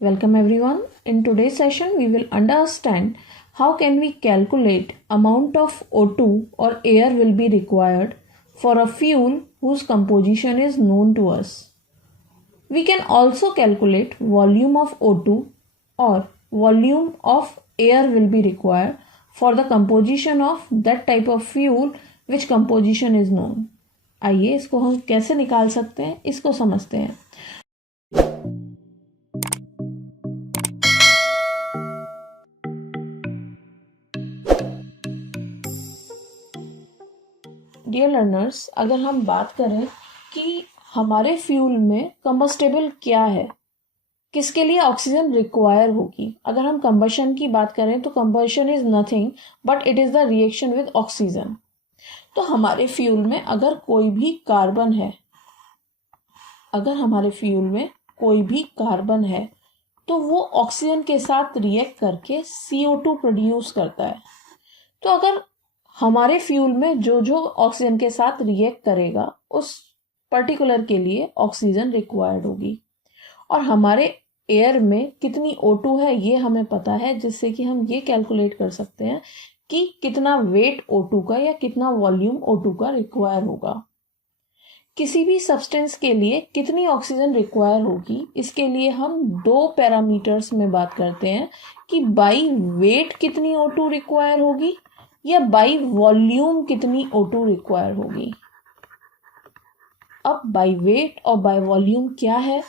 Welcome everyone. In today's session, we will understand how can we calculate amount of O2 or air will be required for a fuel whose composition is known to us. We can also calculate volume of O2 or volume of air will be required for the composition of that type of fuel which composition is known. आइए इसको हम कैसे निकाल सकते हैं, इसको समझते हैं. डियर लर्नर्स, अगर हम बात करें कि हमारे फ्यूल में कंबस्टेबल क्या है, किसके लिए ऑक्सीजन रिक्वायर होगी. अगर हम कंबशन की बात करें तो combustion is nothing but it is the reaction with oxygen. तो हमारे फ्यूल में अगर कोई भी कार्बन है, तो वो ऑक्सीजन के साथ रिएक्ट करके CO2 प्रोड्यूस करता है. तो अगर हमारे फ्यूल में जो ऑक्सीजन के साथ रिएक्ट करेगा उस पर्टिकुलर के लिए ऑक्सीजन रिक्वायर्ड होगी. और हमारे एयर में कितनी O2 है ये हमें पता है, जिससे कि हम ये कैलकुलेट कर सकते हैं कि कितना वेट O2 का या कितना वॉल्यूम O2 का रिक्वायर होगा. किसी भी सब्सटेंस के लिए कितनी ऑक्सीजन रिक्वायर होगी, इसके लिए हम दो पैरामीटर्स में बात करते हैं कि बाई वेट कितनी O2 रिक्वायर होगी या बाई वॉल्यूम कितनी O2 रिक्वायर होगी. अब बाई वेट और बाई वॉल्यूम क्या है.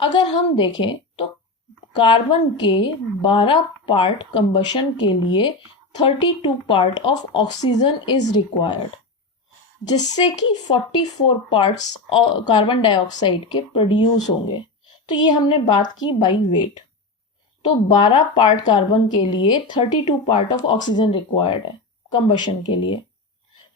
अगर हम देखें तो कार्बन के 12 पार्ट कंबशन के लिए 32 part of oxygen is required, जिससे कि 44 पार्ट्स कार्बन डाइऑक्साइड के प्रोड्यूस होंगे. तो ये हमने बात की बाई वेट. तो 12 पार्ट कार्बन के लिए 32 पार्ट ऑफ ऑक्सीजन रिक्वायर्ड है कंबशन के लिए.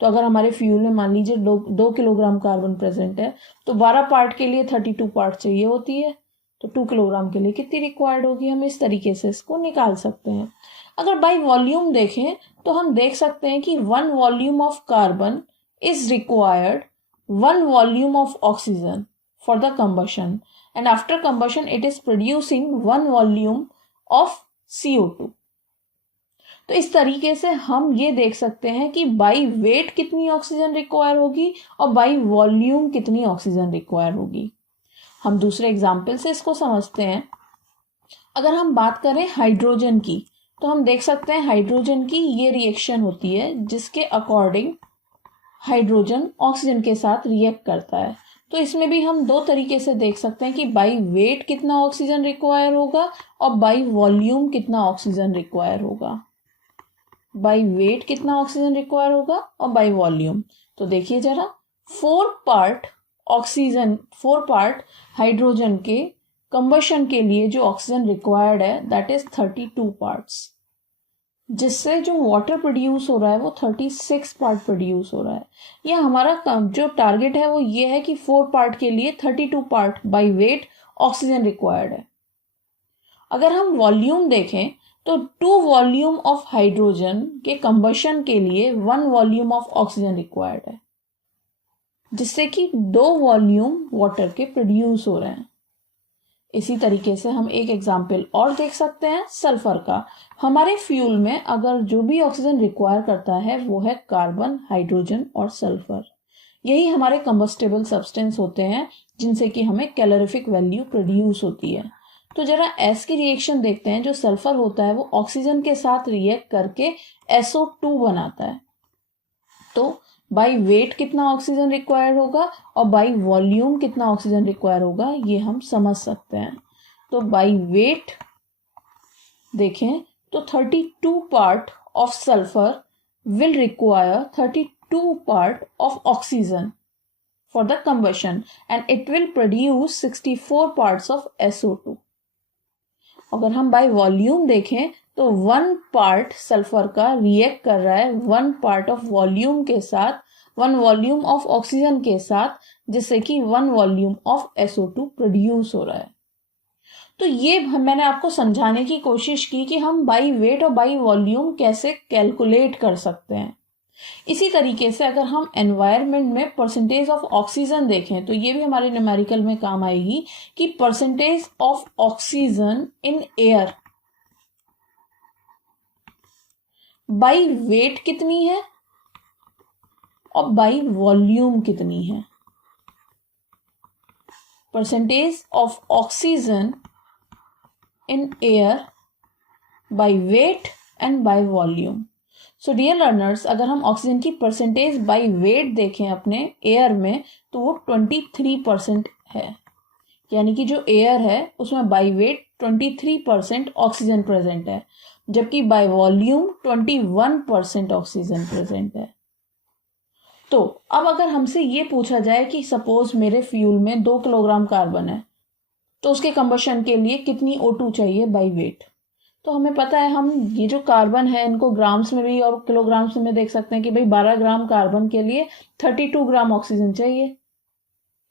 तो अगर हमारे फ्यूल में मान लीजिए 2 किलोग्राम कार्बन प्रेजेंट है, तो 12 पार्ट के लिए 32 पार्ट चाहिए होती है. तो 2 किलोग्राम के लिए कितनी रिक्वायर्ड होगी, हम इस तरीके से इसको निकाल सकते हैं. अगर बाई वॉल्यूम देखें तो हम देख सकते हैं कि 1 volume of carbon is required 1 volume of oxygen for the combustion, and after combustion it is producing 1 volume of CO2. तो इस तरीके से हम ये देख सकते हैं कि बाई वेट कितनी ऑक्सीजन रिक्वायर होगी और बाई वॉल्यूम कितनी ऑक्सीजन रिक्वायर होगी. हम दूसरे एग्जाम्पल से इसको समझते हैं. अगर हम बात करें हाइड्रोजन की, तो हम देख सकते हैं हाइड्रोजन की ये रिएक्शन होती है जिसके अकॉर्डिंग हाइड्रोजन ऑक्सीजन के साथ रिएक्ट करता है. तो इसमें भी हम दो तरीके से देख सकते हैं कि बाई वेट कितना ऑक्सीजन रिक्वायर होगा और बाई वॉल्यूम कितना ऑक्सीजन रिक्वायर होगा. बाई वेट कितना ऑक्सीजन रिक्वायर होगा और बाई वॉल्यूम. तो देखिए जरा, 4 पार्ट हाइड्रोजन के कंबशन के लिए जो ऑक्सीजन रिक्वायर्ड है दैट इज 32 पार्ट्स, जिससे जो वाटर प्रोड्यूस हो रहा है वो 36 पार्ट प्रोड्यूस हो रहा है. या हमारा जो टारगेट है वो ये है कि 4 पार्ट के लिए 32 part by wait oxygen required है. अगर हम वॉल्यूम देखें तो 2 वॉल्यूम ऑफ हाइड्रोजन के कंबशन के लिए 1 वॉल्यूम ऑफ ऑक्सीजन रिक्वायर्ड है, जिससे कि 2 वॉल्यूम वाटर के प्रोड्यूस हो रहे हैं. इसी तरीके से हम एक एग्जाम्पल और देख सकते हैं सल्फर का. हमारे फ्यूल में अगर जो भी ऑक्सीजन रिक्वायर करता है वो है कार्बन, हाइड्रोजन और सल्फर. यही हमारे कंबस्टेबल सब्सटेंस होते हैं जिनसे कि हमें कैलोरीफिक वैल्यू प्रोड्यूस होती है. तो जरा एस की रिएक्शन देखते हैं. जो सल्फर होता है वो ऑक्सीजन के साथ रिएक्ट करके SO2 बनाता है. तो बाई वेट कितना ऑक्सीजन रिक्वायर होगा और बाई वॉल्यूम कितना ऑक्सीजन रिक्वायर होगा ये हम समझ सकते हैं. तो बाई वेट देखें तो 32 part of sulphur will require 32 part of oxygen for the combustion and it will produce 64 parts of SO2. अगर हम बाय वॉल्यूम देखें तो 1 पार्ट सल्फर का रिएक्ट कर रहा है 1 पार्ट ऑफ वॉल्यूम के साथ, 1 वॉल्यूम ऑफ ऑक्सीजन के साथ, जिससे कि 1 वॉल्यूम ऑफ SO2 प्रोड्यूस हो रहा है. तो ये मैंने आपको समझाने की कोशिश की कि हम बाई वेट और बाई वॉल्यूम कैसे कैलकुलेट कर सकते हैं. इसी तरीके से अगर हम एनवायरनमेंट में परसेंटेज ऑफ ऑक्सीजन देखें तो ये भी हमारे न्यूमेरिकल में काम आएगी कि percentage of oxygen in air by weight कितनी है और बाय वॉल्यूम कितनी है। Percentage of oxygen in air by weight and by volume. So dear learners, अगर हम ऑक्सीजन की परसेंटेज बाय वेट देखें अपने एयर में तो वो 23% है, यानी कि जो एयर है उसमें बाय वेट 23% ऑक्सीजन प्रेजेंट है, जबकि बाय वॉल्यूम 21% ऑक्सीजन प्रेजेंट है। तो अब अगर हमसे ये पूछा जाए कि सपोज मेरे फ्यूल में 2 किलोग्राम कार्बन है तो उसके कंबशन के लिए कितनी O2 चाहिए बाय वेट, तो हमें पता है, हम ये जो कार्बन है इनको ग्राम्स में भी और किलोग्राम्स में देख सकते हैं कि भाई 12 ग्राम कार्बन के लिए 32 ग्राम ऑक्सीजन चाहिए।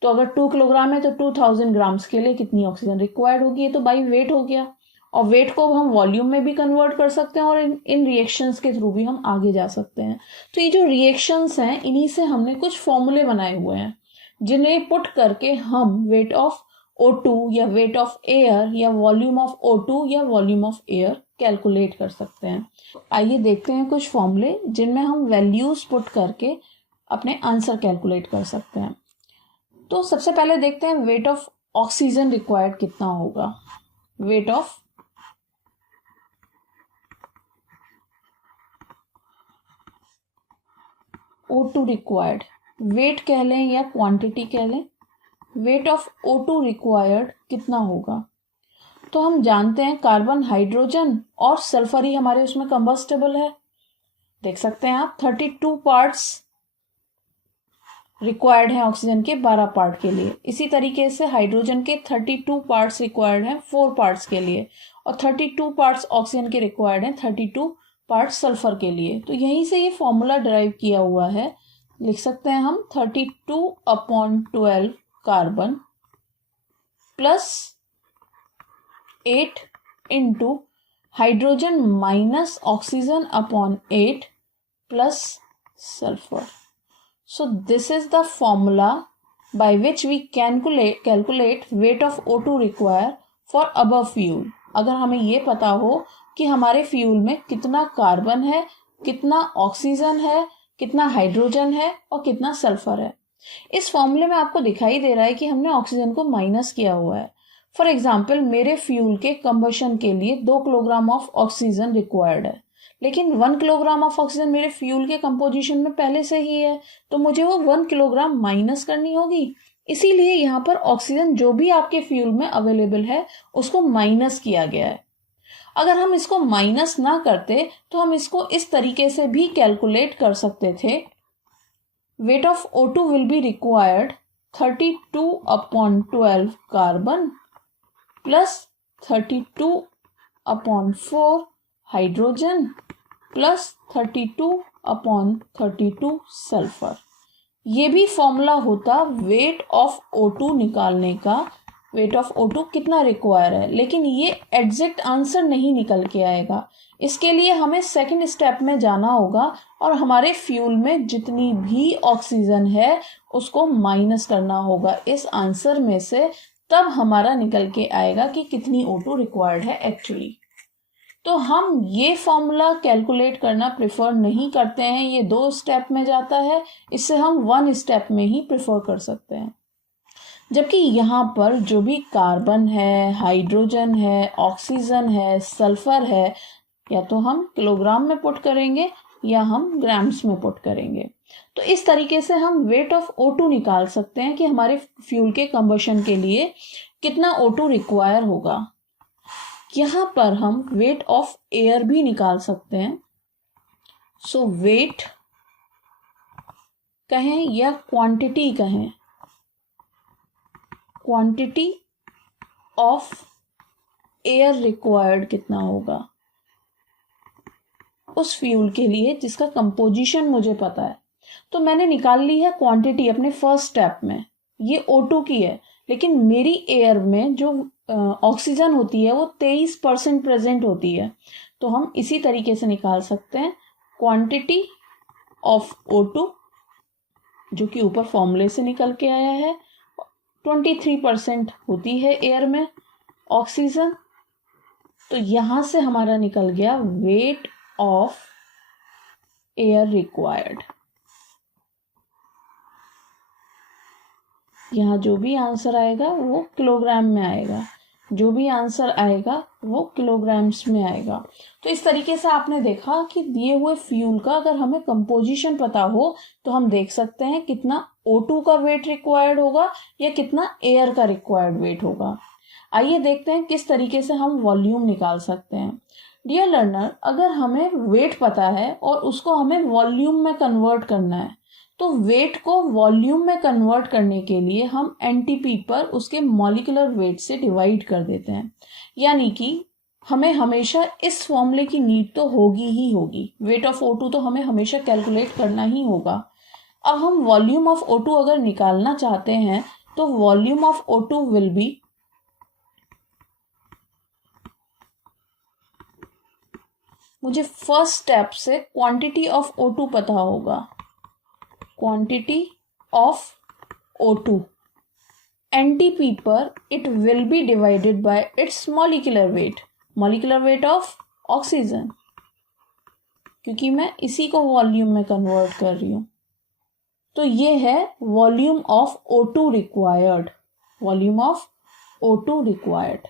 तो अगर 2 किलोग्राम है तो 2000 ग्राम्स के लिए कितनी ऑक्सीजन रिक्वायर्ड होगी, ये तो बाई वेट हो गया। और वेट को हम वॉल्यूम में भी कन्वर्ट कर सकते हैं और इन रिएक्शंस के थ्रू भी हम आगे जा सकते हैं। तो ये जो रिएक्शंस हैं इन्हीं से हमने कुछ फॉर्मूले बनाए हुए हैं जिन्हें पुट करके हम वेट ऑफ O2 या वेट ऑफ एयर या वॉल्यूम ऑफ O2 या वॉल्यूम ऑफ एयर कैलकुलेट कर सकते हैं। आइए देखते हैं कुछ फॉर्मूले जिनमें हम वैल्यूज पुट करके अपने आंसर कैलकुलेट कर सकते हैं। तो सबसे पहले देखते हैं वेट ऑफ ऑक्सीजन रिक्वायर्ड कितना होगा। Weight of O2 required, wait कह लें या क्वांटिटी कह लें, वेट ऑफ O2 रिक्वायर्ड कितना होगा। तो हम जानते हैं कार्बन, हाइड्रोजन और सल्फर ही हमारे उसमें कंबस्टेबल है। देख सकते हैं आप 32 पार्ट्स रिक्वायर्ड हैं ऑक्सीजन के 12 पार्ट के लिए। इसी तरीके से हाइड्रोजन के 32 पार्ट्स रिक्वायर्ड हैं 4 पार्ट्स के लिए, और 32 पार्ट्स ऑक्सीजन के रिक्वायर्ड हैं 32 पार्ट्स सल्फर के लिए। तो यहीं से ये फॉर्मूला डिराइव किया हुआ है। लिख सकते हैं हम 32/12 carbon plus 8 into hydrogen minus oxygen upon 8 plus sulphur. So this is the formula by which we calculate weight of O2 required for above fuel। अगर हमें ये पता हो कि हमारे फ्यूल में कितना कार्बन है, कितना ऑक्सीजन है, कितना हाइड्रोजन है और कितना सल्फर है। इस फॉर्मूले में आपको दिखाई दे रहा है कि हमने ऑक्सीजन को माइनस किया हुआ है। फॉर एग्जाम्पल, मेरे फ्यूल के कंबशन के लिए 2 किलोग्राम ऑफ ऑक्सीजन रिक्वायर्ड है, लेकिन 1 किलोग्राम ऑफ ऑक्सीजन मेरे फ्यूल के कंपोजिशन में पहले से ही है, तो मुझे वो 1 किलोग्राम माइनस करनी होगी। इसीलिए यहाँ पर ऑक्सीजन जो भी आपके फ्यूल में अवेलेबल है उसको माइनस किया गया है। अगर हम इसको माइनस ना करते तो हम इसको इस तरीके से भी कैलकुलेट कर सकते थे। Weight of O2 will be required 32/12 carbon plus 32/4 hydrogen plus 32/32 sulphur. ये भी फॉर्मूला होता वेट ऑफ O2 निकालने का। वेट ऑफ O2 कितना रिक्वायर है, लेकिन ये एग्जैक्ट आंसर नहीं निकल के आएगा। इसके लिए हमें सेकंड स्टेप में जाना होगा और हमारे फ्यूल में जितनी भी ऑक्सीजन है उसको माइनस करना होगा इस आंसर में से, तब हमारा निकल के आएगा कि कितनी O2 रिक्वायर्ड है एक्चुअली। तो हम ये फॉर्मूला कैलकुलेट करना प्रेफर नहीं करते हैं, ये 2 स्टेप में जाता है, इससे हम 1 स्टेप में ही प्रेफर कर सकते हैं। जबकि यहाँ पर जो भी कार्बन है, हाइड्रोजन है, ऑक्सीजन है, सल्फर है, या तो हम किलोग्राम में पुट करेंगे या हम ग्राम्स में पुट करेंगे। तो इस तरीके से हम वेट ऑफ O2 निकाल सकते हैं कि हमारे फ्यूल के कंबशन के लिए कितना O2 रिक्वायर होगा। यहाँ पर हम वेट ऑफ एयर भी निकाल सकते हैं। सो वेट कहें या क्वांटिटी कहें, क्वांटिटी ऑफ एयर रिक्वायर्ड कितना होगा उस फ्यूल के लिए जिसका कंपोजिशन मुझे पता है। तो मैंने निकाल ली है क्वांटिटी अपने फर्स्ट स्टेप में, ये O2 की है, लेकिन मेरी एयर में जो ऑक्सीजन होती है वो 23% प्रेजेंट होती है। तो हम इसी तरीके से निकाल सकते हैं क्वांटिटी ऑफ O2 जो कि ऊपर फॉर्मूले से निकल के आया है, 23% होती है एयर में ऑक्सीजन। तो यहां से हमारा निकल गया वेट ऑफ एयर रिक्वायर्ड। यहाँ जो भी आंसर आएगा वो किलोग्राम में आएगा, जो भी आंसर आएगा वो किलोग्राम्स में आएगा। तो इस तरीके से आपने देखा कि दिए हुए फ्यूल का अगर हमें कंपोजिशन पता हो तो हम देख सकते हैं कितना O2 का वेट रिक्वायर्ड होगा या कितना एयर का रिक्वायर्ड वेट होगा। आइए देखते हैं किस तरीके से हम वॉल्यूम निकाल सकते हैं। डियर लर्नर, अगर हमें वेट पता है और उसको हमें वॉल्यूम में कन्वर्ट करना है, तो वेट को वॉल्यूम में कन्वर्ट करने के लिए हम एनटीपी पर उसके मॉलिक्यूलर वेट से डिवाइड कर देते हैं। यानी कि हमें हमेशा इस फॉर्मूले की नीड तो होगी ही होगी, वेट ऑफ O2 तो हमें हमेशा कैलकुलेट करना ही होगा। अब हम वॉल्यूम ऑफ O2 अगर निकालना चाहते हैं तो volume of O2 will be मुझे फर्स्ट स्टेप से क्वांटिटी ऑफ O2 पता होगा, क्वांटिटी ऑफ O2 एनटीपी पर it will be divided by it's molecular weight of oxygen, क्योंकि मैं इसी को वॉल्यूम में कन्वर्ट कर रही हूं। तो ये है volume of O2 required, volume of O2 required.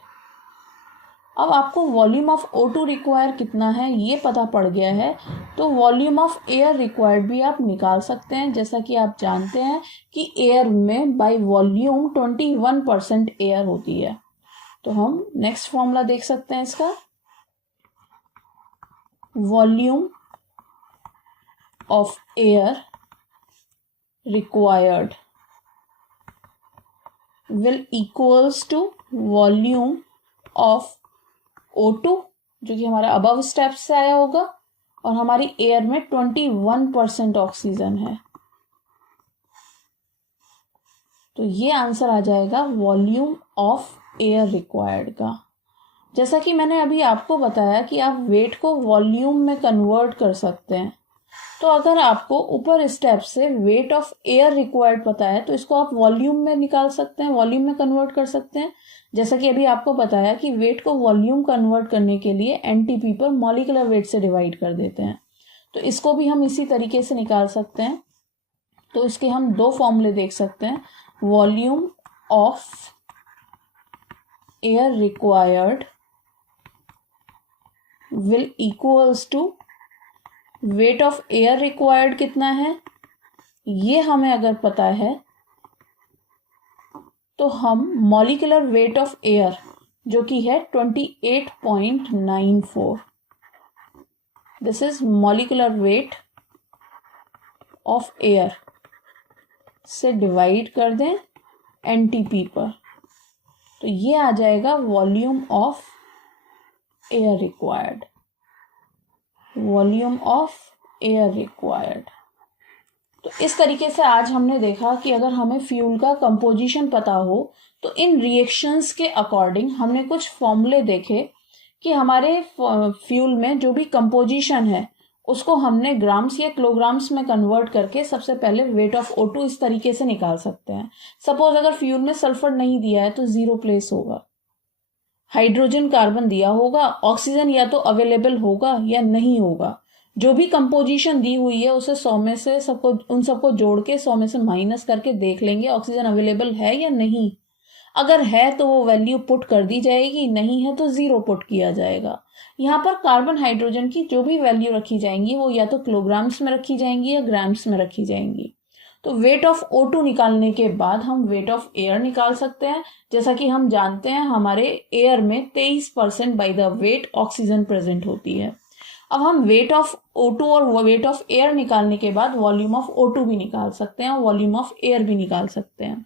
अब आपको वॉल्यूम ऑफ O2 रिक्वायर कितना है ये पता पड़ गया है, तो वॉल्यूम ऑफ एयर रिक्वायर्ड भी आप निकाल सकते हैं। जैसा कि आप जानते हैं कि एयर में बाय वॉल्यूम 21% एयर होती है। तो हम नेक्स्ट फॉर्मूला देख सकते हैं इसका, volume of air required will equals to volume of O2 जो कि हमारा अबव स्टेप से आया होगा, और हमारी एयर में 21% ऑक्सीजन है। तो ये आंसर आ जाएगा वॉल्यूम ऑफ एयर रिक्वायर्ड का। जैसा कि मैंने अभी आपको बताया कि आप वेट को वॉल्यूम में कन्वर्ट कर सकते हैं, तो अगर आपको ऊपर स्टेप से वेट ऑफ एयर रिक्वायर्ड पता है तो इसको आप वॉल्यूम में निकाल सकते हैं, वॉल्यूम में कन्वर्ट कर सकते हैं। जैसा कि अभी आपको बताया कि वेट को वॉल्यूम कन्वर्ट करने के लिए एनटीपी पर मॉलिक्यूलर वेट से डिवाइड कर देते हैं, तो इसको भी हम इसी तरीके से निकाल सकते हैं। तो इसके हम दो फॉर्मूले देख सकते हैं, volume of air required will equals to weight of air required कितना है ये हमें अगर पता है तो हम मॉलिक्यूलर वेट ऑफ एयर जो कि है 28.94, this is molecular weight of air से डिवाइड कर दें एनटीपी पर, तो ये आ जाएगा volume of air required, volume of air required. तो इस तरीके से आज हमने देखा कि अगर हमें फ्यूल का कंपोजिशन पता हो तो इन रिएक्शंस के अकॉर्डिंग हमने कुछ फॉर्मूले देखे कि हमारे फ्यूल में जो भी कंपोजिशन है उसको हमने ग्राम्स या किलोग्राम्स में कन्वर्ट करके सबसे पहले वेट ऑफ O2 इस तरीके से निकाल सकते हैं। सपोज अगर फ्यूल में सल्फर नहीं दिया है तो 0 प्लेस होगा, हाइड्रोजन कार्बन दिया होगा, ऑक्सीजन या तो अवेलेबल होगा या नहीं होगा। जो भी कंपोजिशन दी हुई है उसे 100 में से उन सबको जोड़ के 100 में से माइनस करके देख लेंगे ऑक्सीजन अवेलेबल है या नहीं। अगर है तो वो वैल्यू पुट कर दी जाएगी, नहीं है तो 0 पुट किया जाएगा। यहाँ पर कार्बन हाइड्रोजन की जो भी वैल्यू रखी जाएंगी वो या तो किलोग्राम्स में रखी जाएंगी या ग्राम्स में रखी जाएंगी। तो वेट ऑफ O2 निकालने के बाद हम वेट ऑफ एयर निकाल सकते हैं। जैसा कि हम जानते हैं हमारे एयर में 23% by the weight oxygen present होती है। अब हम वेट ऑफ O2 और वेट ऑफ एयर निकालने के बाद वॉल्यूम ऑफ O2 भी निकाल सकते हैं और वॉल्यूम ऑफ एयर भी निकाल सकते हैं।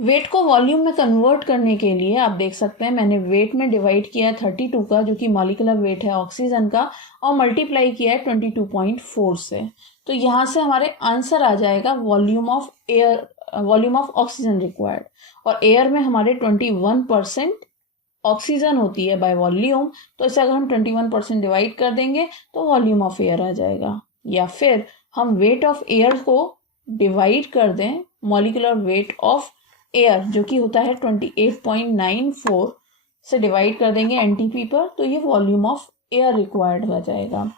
वेट को वॉल्यूम में कन्वर्ट करने के लिए आप देख सकते हैं मैंने वेट में डिवाइड किया है 32 का जो कि मॉलिक्यूलर वेट है ऑक्सीजन का, और मल्टीप्लाई किया है 22.4 से। तो यहाँ से हमारे आंसर आ जाएगा volume of air, volume of oxygen required. और एयर में हमारे 21% ऑक्सीजन होती है बाय वॉल्यूम, तो इसे अगर हम 21% डिवाइड कर देंगे तो वॉल्यूम ऑफ एयर आ जाएगा। या फिर हम वेट ऑफ एयर को डिवाइड कर दें मॉलिक्यूलर वेट ऑफ एयर जो कि होता है 28.94 से डिवाइड कर देंगे एनटीपी पर, तो ये वॉल्यूम ऑफ एयर रिक्वायर्ड हो जाएगा।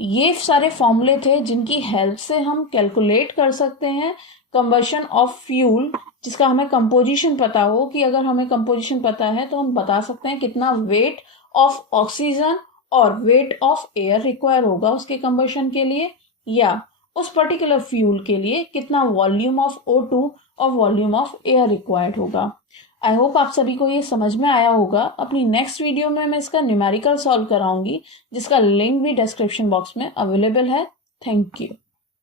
ये सारे फॉर्मूले थे जिनकी हेल्प से हम कैलकुलेट कर सकते हैं कंबशन ऑफ फ्यूल, जिसका हमें कंपोजिशन पता हो कि अगर हमें कंपोजिशन पता है तो हम बता सकते हैं कितना वेट ऑफ ऑक्सीजन और वेट ऑफ एयर रिक्वायर होगा उसके कंबशन के लिए, या उस पर्टिकुलर फ्यूल के लिए कितना वॉल्यूम ऑफ O2 और वॉल्यूम ऑफ एयर रिक्वायर्ड होगा। आई होप आप सभी को ये समझ में आया होगा। अपनी नेक्स्ट वीडियो में मैं इसका न्यूमेरिकल सॉल्व कराऊंगी, जिसका लिंक भी डिस्क्रिप्शन बॉक्स में अवेलेबल है। Thank you.